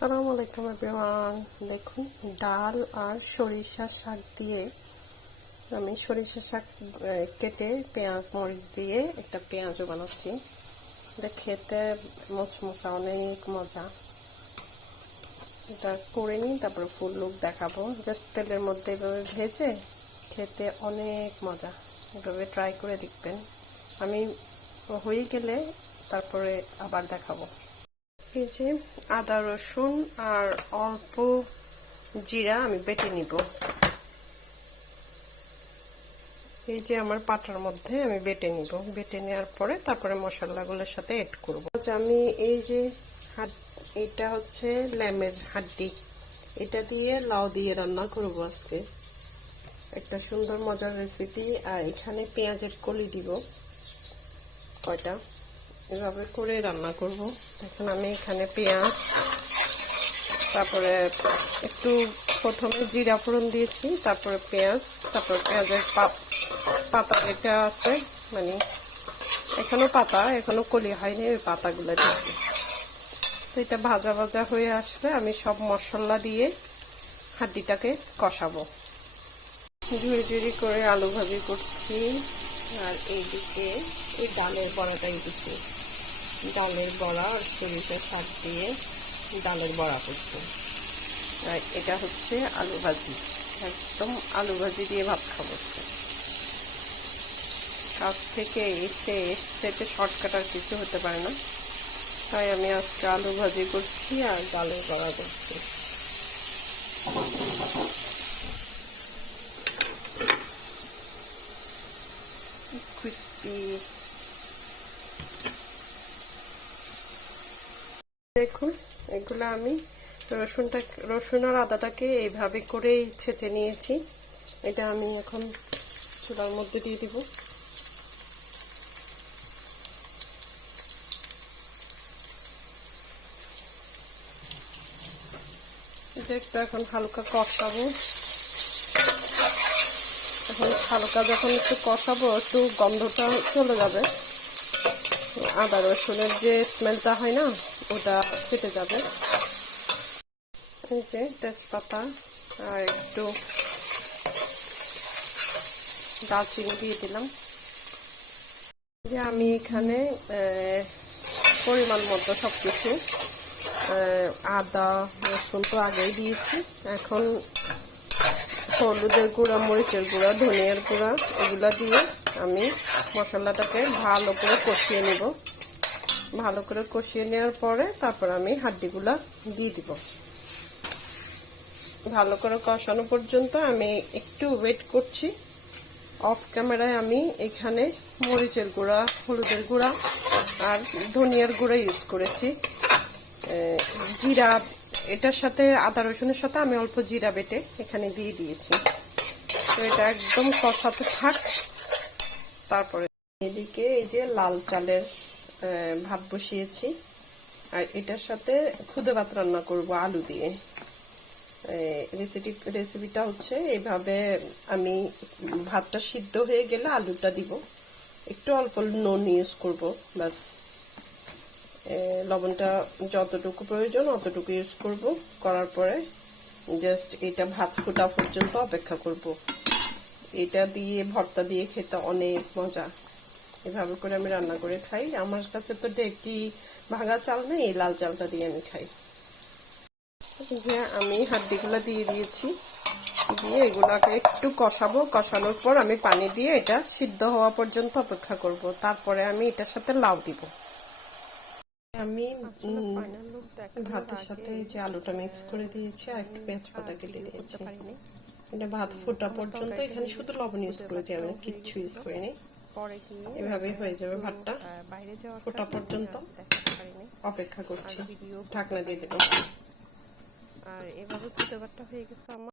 আসসালামু আলাইকুম এভরিওয়ান। দেখুন, ডাল আর সরিষা শাক দিয়ে আমি সরিষা শাক কেটে পেঁয়াজ মরিচ দিয়ে একটা পেঁয়াজও বানাচ্ছি। এটা খেতে মোচমোচা, অনেক মজা। এটা করে নিই, তারপরে ফুল লুক দেখাবো। জাস্ট তেলের মধ্যে এভাবে ভেজে খেতে অনেক মজা। এভাবে ট্রাই করে দেখবেন। আমি হয়ে গেলে তারপরে আবার দেখাবো। এই যে আদা রসুন আর অল্প জিরা আমি বেটে নিব। এই যে আমার পাটার মধ্যে আমি বেটে নিব। বেটে নেওয়ার পরে তারপরে মশলাগুলোর সাথে এড করব। আমি এই যে এটা হচ্ছে ল্যামের হাড্ডি, এটা দিয়ে লাউ দিয়ে রান্না করব আজকে। একটা সুন্দর মজার রেসিপি। আর এখানে পেঁয়াজের কলি দিব কয়টা, এভাবে করে রান্না করব। এখন আমি এখানে পেঁয়াজ, তারপরে একটু প্রথমে জিরা ফোড়ন দিয়েছি, তারপরে পেঁয়াজ, তারপরে পেঁয়াজের পাতা যেটা আছে, মানে এখনো পাতা, এখনো কলি হয়নি, ওই পাতাগুলো দিচ্ছি। তো এটা ভাজা ভাজা হয়ে আসলে আমি সব মশলা দিয়ে হাড্ডিটাকে কষাবো। ঝুড়ি ঝুড়ি করে আলু ভাজি করছি। আর এইদিকে এই ডালের বড়াটাই দিচ্ছি। ডালের বড়া আর সরিষা শাক দিয়ে ডালের বড়া করছি। আর এটা হচ্ছে আলু ভাজি। একদম আলু ভাজি দিয়ে ভাত খাবো। কাজ থেকে এসে শর্টকাট আর কিছু হতে পারে না, তাই আমি আজকে আলু ভাজি করছি আর ডালের বড়া করছি। ক্রিস্পি। দেখুন, এগুলো আমি রসুন আর আদাটাকে এইভাবে করেই ছেঁচে নিয়েছি। এটা আমি এখন চুলার মধ্যে দিয়ে দিব। এটা একটু এখন হালকা কষাবো। এখন হালকা যখন একটু কষাবো, একটু গন্ধটা চলে যাবে, আদা রসুনের যে স্মেলটা হয় না, ওটা কেটে যাবে। এই যে তেজপাতা আর একটু দারচিনি দিয়ে দিলাম। যে আমি এখানে পরিমাণ মতো সবকিছু, আদা রসুন তো আগেই দিয়েছি। এখন হলুদের গুঁড়া, মরিচের গুঁড়া, ধনিয়ার গুঁড়া, এগুলা দিয়ে আমি মশলাটাকে ভালো করে কষিয়ে নিব। ভালো করে কষিয়ে নেওয়ার পরে তারপর আমি হাড্ডিগুলা দিয়ে দিব। ভালো করে কষানো পর্যন্ত আমি একটু ওয়েট করছি। অফ ক্যামেরায় আমি এখানে মরিচের গুঁড়া, হলুদের গুঁড়া আর ধনিয়ার গুঁড়া ইউজ করেছি। জিরা, এটার সাথে আদা রসুনের সাথে আমি অল্প জিরা বেটে এখানে দিয়ে দিয়েছি। তো এটা একদম কষাতে থাক। তারপরে এদিকে এই যে লাল চালের ভাত বসিয়েছি, আর এটার সাথে খুদে ভাত রান্না করব আলু দিয়ে। রেসিপিটা হচ্ছে এইভাবে, আমি ভাতটা সিদ্ধ হয়ে গেলে আলুটা দিব, একটু অল্প নুন ইউজ করব, বাস। লবণটা যতটুকু প্রয়োজন অতটুকু ইউজ করব। করার পরে জাস্ট এটা ভাত ফোটা পর্যন্ত অপেক্ষা করব। এটা দিয়ে ভর্তা দিয়ে খেতে অনেক মজা। এভাবে করে আমি রান্না করে খাই। আমার কাছে তো ডেকি ভাঙা চাল নেই, এই লাল চালটা দিয়ে আমি খাই। যে আমি হাড্ডিগুলো দিয়ে দিয়েছি, দিয়ে এগুলাকে একটু কষাবো। কষানোর পর আমি পানি দিয়ে এটা সিদ্ধ হওয়া পর্যন্ত অপেক্ষা করব। তারপরে আমি এটার সাথে লাউ দিব। আমি ভাতের সাথে এই যে আলুটা মিক্স করে দিয়েছি আর একটু পেঁয়াজ পাতা কেটে দিয়েছি। এটা ভাত ফোটা পর্যন্ত এখানে শুধু লবণ ইউজ করেছি, আমি কিচ্ছু ইউজ করিনি। এভাবেই হয়ে যাবে ভাতটা। ফোটা পর্যন্ত অপেক্ষা করছি। ঢাকনা দিয়ে দিলাম। আর এভাবে খুদে ভাতটা হয়ে গেছে আমার।